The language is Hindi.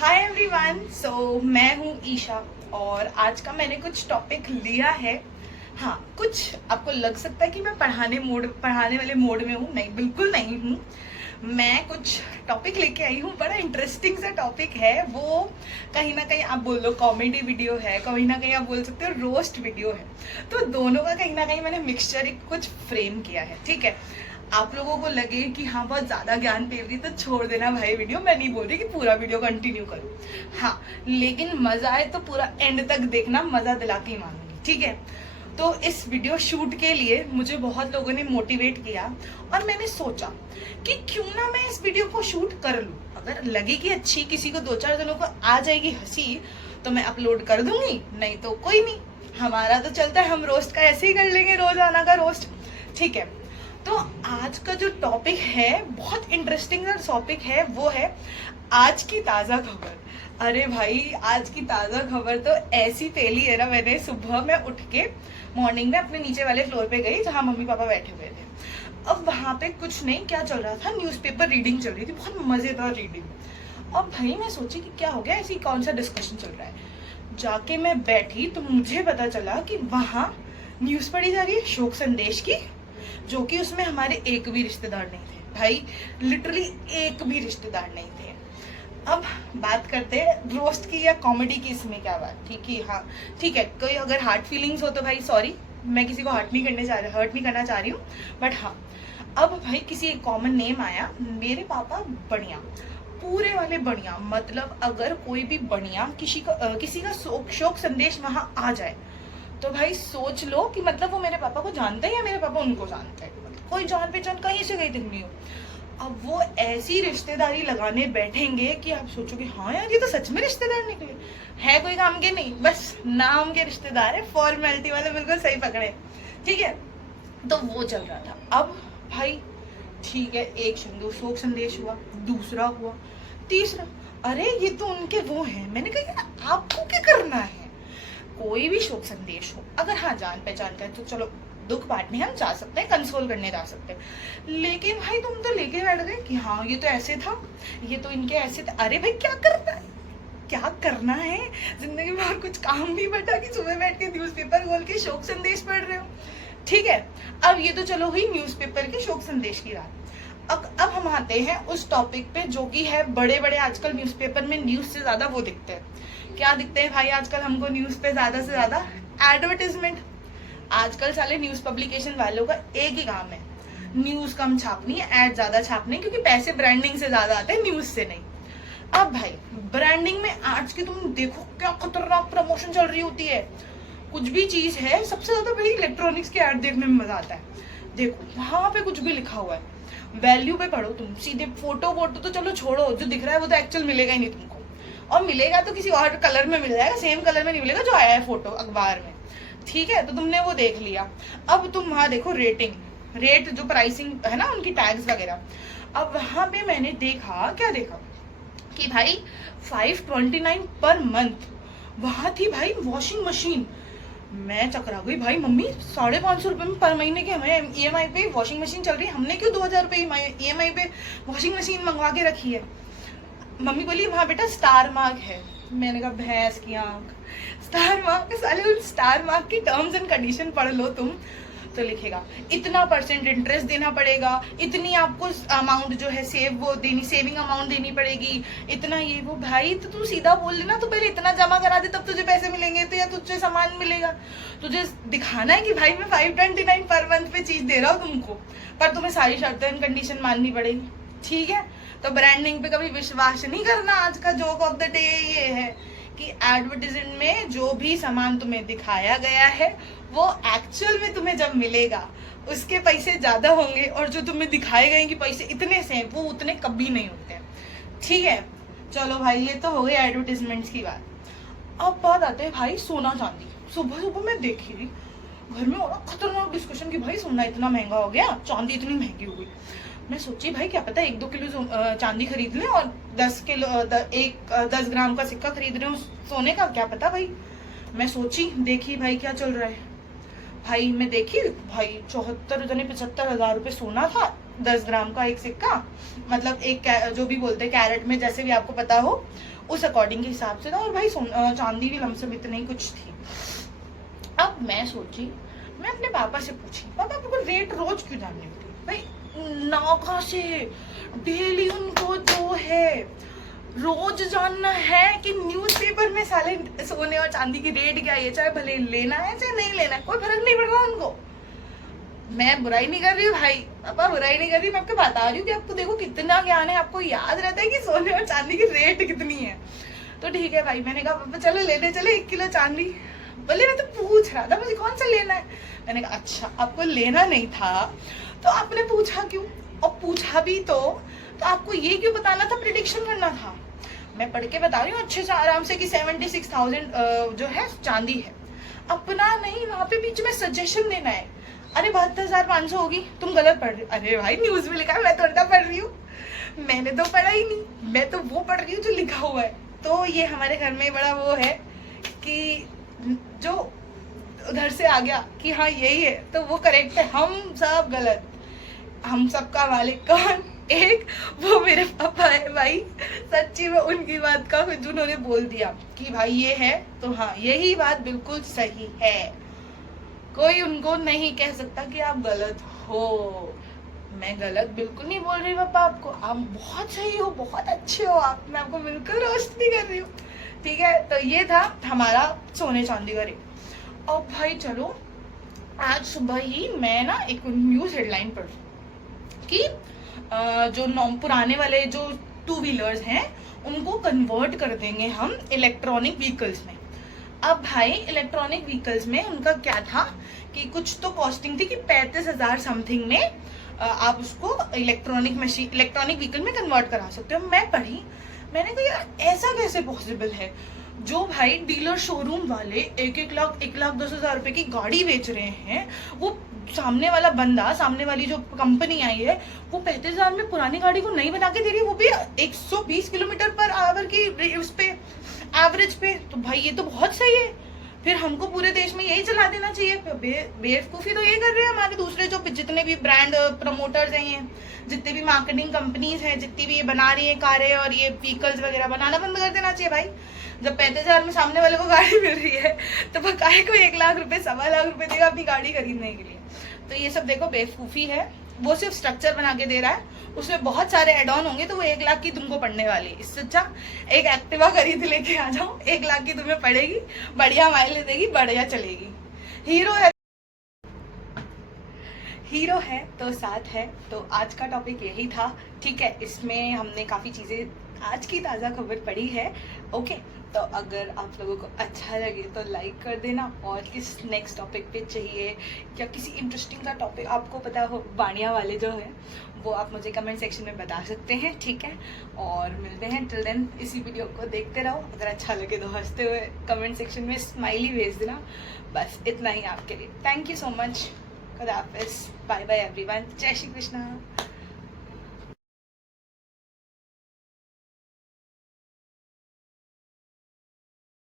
हाय एवरीवन, मैं हूँ ईशा और आज का मैंने कुछ टॉपिक लिया है। हाँ, कुछ आपको लग सकता है कि मैं पढ़ाने वाले मोड में हूँ। नहीं, बिल्कुल नहीं हूँ। मैं कुछ टॉपिक लेके आई हूँ, बड़ा इंटरेस्टिंग सा टॉपिक है। वो कहीं ना कहीं आप बोल लो कॉमेडी वीडियो है, कहीं ना कहीं आप बोल सकते हो रोस्ट वीडियो है। तो दोनों का कहीं ना कहीं मैंने मिक्सचर एक कुछ फ्रेम किया है, ठीक है। आप लोगों को लगे कि हाँ बहुत ज्यादा ज्ञान पेल रही तो छोड़ देना भाई वीडियो। मैं नहीं बोल रही कि पूरा वीडियो कंटिन्यू करो, हाँ, लेकिन मजा आए तो पूरा एंड तक देखना, मजा दिला के ही मानूंगी, ठीक है। तो इस वीडियो शूट के लिए मुझे बहुत लोगों ने मोटिवेट किया और मैंने सोचा कि क्यों ना मैं इस वीडियो को शूट कर लूं। अगर लगे कि अच्छी, किसी को 2-4 जनों को आ जाएगी हंसी, तो मैं अपलोड कर दूंगी, नहीं तो कोई नहीं। हमारा तो चलता है, हम रोस्ट का ऐसे ही कर लेंगे, रोजाना का रोस्ट, ठीक है। तो आज का जो टॉपिक है बहुत इंटरेस्टिंग टॉपिक है, वो है आज की ताजा खबर। अरे भाई, आज की ताजा खबर तो ऐसी फैली है ना, मैंने सुबह में उठ के मॉर्निंग में अपने नीचे वाले फ्लोर पे गई जहाँ मम्मी पापा बैठे हुए थे। अब वहां पे कुछ नहीं, क्या चल रहा था, न्यूज़पेपर रीडिंग चल रही थी, बहुत मजेदार रीडिंग। अब भाई मैं सोची कि क्या हो गया, ऐसी कौन सा डिस्कशन चल रहा है। जाके मैं बैठी तो मुझे पता चला कि वहां न्यूज पढ़ी जा रही है शोक संदेश की, जो कि उसमें हमारे एक भी रिश्तेदार नहीं थे भाई, लिटरली एक भी रिश्तेदार नहीं थे। अब बात करते हैं रोस्ट की या कॉमेडी की, इसमें क्या बात, ठीक है। हाँ ठीक है, कोई अगर हार्ट फीलिंग्स हो तो भाई सॉरी, मैं किसी को हर्ट नहीं करना चाह रही हूँ, बट हाँ। अब भाई किसी एक कॉमन नेम आया, मेरे पापा बढ़िया, पूरे वाले बढ़िया, मतलब अगर कोई भी बढ़िया किसी का शोक संदेश वहां आ जाए तो भाई सोच लो कि मतलब वो मेरे पापा को जानते हैं या मेरे पापा उनको जानते हैं, मतलब कोई जान पहचान कहीं से गई नहीं हो। अब वो ऐसी रिश्तेदारी लगाने बैठेंगे कि आप सोचोगे हाँ यार ये तो सच में रिश्तेदार निकले, है कोई काम के नहीं, बस नाम के रिश्तेदार है, फॉर्मेलिटी वाले, बिल्कुल सही पकड़े, ठीक है। तो वो चल रहा था। अब भाई ठीक है, एक शोक संदेश हुआ, दूसरा हुआ, तीसरा, अरे ये तो उनके वो है। मैंने कहा यार आपको क्या करना है, कोई भी शोक संदेश हो, अगर हाँ जान पहचान का है तो चलो दुख बांटने हम जा सकते हैं, कंसोल करने जा सकते हैं, लेकिन भाई तुम तो लेके बैठ गए कि हाँ ये तो ऐसे था, ये तो इनके ऐसे थे। अरे भाई क्या करना है, क्या करना है जिंदगी में, और कुछ काम नहीं बटा कि सुबह बैठ के न्यूज़पेपर खोल के शोक संदेश पढ़ रहे हो, ठीक है। अब ये तो चलो हुई न्यूज़पेपर के शोक संदेश की रात। अब हम आते हैं उस टॉपिक पे जो कि है बड़े बड़े आजकल न्यूज़पेपर में न्यूज़ से ज्यादा वो दिखते हैं। क्या दिखते हैं भाई आजकल हमको न्यूज़ पे ज्यादा से ज्यादा? एडवर्टीजमेंट। आजकल साले न्यूज़ पब्लिकेशन वालों का एक ही काम है, न्यूज़ कम छापनी है, एड ज्यादा छापने, क्योंकि पैसे ब्रांडिंग से ज्यादा आते हैं, न्यूज़ से नहीं। अब भाई ब्रांडिंग में आज की तुम देखो क्या खतरनाक प्रमोशन चल रही होती है। कुछ भी चीज है, सबसे ज्यादा भाई इलेक्ट्रॉनिक्स के ऐड देखने में मजा आता है। देखो वहां पे कुछ भी लिखा हुआ है, वैल्यू पे पढ़ो तुम सीधे। फोटो तो चलो छोड़ो, जो दिख रहा है वो तो एक्चुअल मिलेगा ही नहीं तुमको, और मिलेगा तो किसी और कलर में मिल जाएगा, सेम कलर में नहीं मिलेगा जो आया है फोटो अखबार में, ठीक है। तो तुमने वो देख लिया। अब तुम वहां देखो रेटिंग, रेट जो प्राइसिंग है ना उनकी, टैग्स वगैरह। अब वहां पे मैंने देखा, क्या देखा कि भाई 529 पर मंथ वहां थी भाई वॉशिंग मशीन। मैं चकरा गई भाई, मम्मी 550 रुपए में पर महीने की हमें ईएमआई पे वॉशिंग मशीन चल रही है, हमने क्यों 2000 रुपए ईएमआई पे वॉशिंग मशीन मंगवा के रखी है। मम्मी बोली वहां बेटा स्टार मार्क है। मैंने कहा भैंस की आंख, स्टार मार्क, साले उन स्टार मार्क की टर्म्स एंड कंडीशन पढ़ लो तुम, तो लिखेगा इतना % इंटरेस्ट देना पड़ेगा, इतनी आपको अमाउंट जो है सेविंग अमाउंट देनी पड़ेगी, इतना ये वो। भाई तो तू सीधा बोल लेना, तो पहले इतना जमा करा दे तब तुझे पैसे मिलेंगे, तो या तुझे सामान मिलेगा। तुझे दिखाना है कि भाई मैं 529 पर मंथ पे चीज दे रहा हूँ तुमको, पर तुम्हें सारी शर्तें एंड कंडीशन माननी पड़ेगी, ठीक है। तो ब्रांडिंग पे कभी विश्वास नहीं करना। आज का जोक ऑफ द डे ये है कि एडवर्टाइजमेंट में जो भी सामान तुम्हें दिखाया गया है वो एक्चुअल में तुम्हें जब मिलेगा उसके पैसे ज्यादा होंगे, और जो तुम्हें दिखाए गए कि पैसे इतने से वो उतने कभी नहीं होते, ठीक है। चलो भाई ये तो हो गई एडवर्टाइजमेंट्स की बात। अब बात आते हैं भाई सोना चांदी। सुबह सुबह मैं देखी रही घर में और खतरनाक डिस्कशन कि भाई सोना इतना महंगा हो गया, चांदी इतनी महंगी हो गई। मैं सोची भाई क्या पता 1-2 किलो चांदी खरीद लें और 10 ग्राम का सिक्का खरीद रहे हो सोने का, क्या पता भाई। मैं सोची, देखी भाई क्या चल रहा है, भाई मैं देखी, भाई 75,000 रुपये सोना था, 10 ग्राम का एक सिक्का, मतलब एक जो भी बोलते हैं कैरेट में, जैसे भी आपको पता हो उस अकॉर्डिंग के हिसाब से था। और भाई चांदी भी लमसम इतनी ही कुछ थी। अब मैं सोची, मैं अपने पापा से पूछी, पापा आपको रेट रोज क्यों जाननी पड़ी? भाई नाका से डेली उनको जो है रोज जानना है कि न्यूज़पेपर में साले सोने और चांदी की रेट क्या है, चाहे भले लेना है चाहे नहीं लेना है, कोई फर्क नहीं पड़ रहा उनको। मैं बुराई नहीं कर रही हूँ भाई, पापा बुराई नहीं कर रही, मैं आपको बता रही हूँ कि आपको देखो कितना ज्ञान है, आपको याद रहता है कि सोने और चांदी की रेट कितनी है। तो ठीक है भाई, मैंने कहा पापा चलो लेने चले 1 किलो चांदी। बोले मैं तो पूछ रहा था मुझे कौन सा लेना है। मैंने कहा अच्छा आपको लेना नहीं था तो आपने पूछा क्यों, और पूछा भी तो आपको ये क्यों बताना था, प्रिडिक्शन करना था। मैं पढ़ के बता रही हूँ अच्छे से आराम से कि 76,000 जो है चांदी है। अपना नहीं, वहां पे बीच में सजेशन देना है। अरे 72,500 होगी, तुम गलत पढ़ रही हो। अरे भाई न्यूज में लिखा है, मैं थोड़ा पढ़ रही हूँ, मैंने तो पढ़ा ही नहीं, मैं तो वो पढ़ रही हूँ जो लिखा हुआ है। तो ये हमारे घर में बड़ा वो है कि जो उधर से आ गया कि हाँ यही है तो वो करेक्ट है, हम सब गलत। हम सबका मालिक कौन? एक वो मेरे पापा है भाई। सच्ची में उनकी बात का कुछ उन्होंने बोल दिया कि भाई ये है तो हाँ यही बात बिल्कुल सही है, कोई उनको नहीं कह सकता कि आप गलत हो। मैं गलत बिल्कुल नहीं बोल रही पापा आपको, आप बहुत सही हो, बहुत अच्छे हो आप, मैं आपको बिल्कुल रोस्ट नहीं कर रही हूँ। ठीक है, तो ये था हमारा सोने चांदी का रेट। और भाई चलो आज सुबह ही मैं ना एक न्यूज हेडलाइन पढ़ी कि जो पुराने वाले जो 2 व्हीलर्स हैं उनको कन्वर्ट कर देंगे हम इलेक्ट्रॉनिक व्हीकल्स में। अब भाई इलेक्ट्रॉनिक व्हीकल्स में उनका क्या था कि कुछ तो कॉस्टिंग थी कि 35,000 समथिंग में आप उसको इलेक्ट्रॉनिक व्हीकल में कन्वर्ट करा सकते हो। मैं पढ़ी, मैंने कहा यार ऐसा कैसे पॉसिबल है, जो भाई डीलर शोरूम वाले 1 लाख 10,000 रुपए की गाड़ी बेच रहे हैं, वो सामने वाला बंदा, सामने वाली जो कंपनी आई है वो 35,000 में पुरानी गाड़ी को नहीं बना के दे रही है, वो भी 120 किलोमीटर पर आवर की उस पे एवरेज पे। तो भाई ये तो बहुत सही है, फिर हमको पूरे देश में यही चला देना चाहिए। बेवकूफ़ी तो ये कर रहे हैं हमारे दूसरे जो जितने भी ब्रांड प्रमोटर्स हैं, ये जितने भी मार्केटिंग कंपनीज हैं, जितनी भी ये बना रही है कारें और ये व्हीकल्स वगैरह, बनाना बंद कर देना चाहिए भाई। जब 35,000 में सामने वाले को गाड़ी मिल रही है तो बकाए को 1 लाख रुपए 1.25 लाख रुपए देगा अपनी गाड़ी खरीदने के लिए। तो ये सब देखो बेवकूफ़ी है, वो सिर्फ स्ट्रक्चर बना के दे रहा है, उसमें बहुत सारे एड ऑन होंगे तो वो 1 लाख की तुमको पड़ने वाली है। इससे अच्छा एक एक्टिवा खरीद लेके आ जाओ, 1 लाख की तुम्हें पड़ेगी, बढ़िया माइलेज देगी, बढ़िया चलेगी। हीरो है तो साथ है। तो आज का टॉपिक यही था, ठीक है। इसमें हमने काफ़ी चीज़ें आज की ताज़ा खबर पड़ी है, ओके। तो अगर आप लोगों को अच्छा लगे तो लाइक कर देना, और किस नेक्स्ट टॉपिक पे चाहिए या किसी इंटरेस्टिंग का टॉपिक आपको पता हो, बाणिया वाले जो है वो आप मुझे कमेंट सेक्शन में बता सकते हैं, ठीक है। और मिलते हैं, टिल देन इसी वीडियो को देखते रहो। अगर अच्छा लगे तो हंसते हुए कमेंट सेक्शन में स्माइली भेज देना, बस इतना ही आपके लिए। थैंक यू सो मच, खुदा हाफिज़, बाय बाय एवरीवन, जय श्री कृष्णा।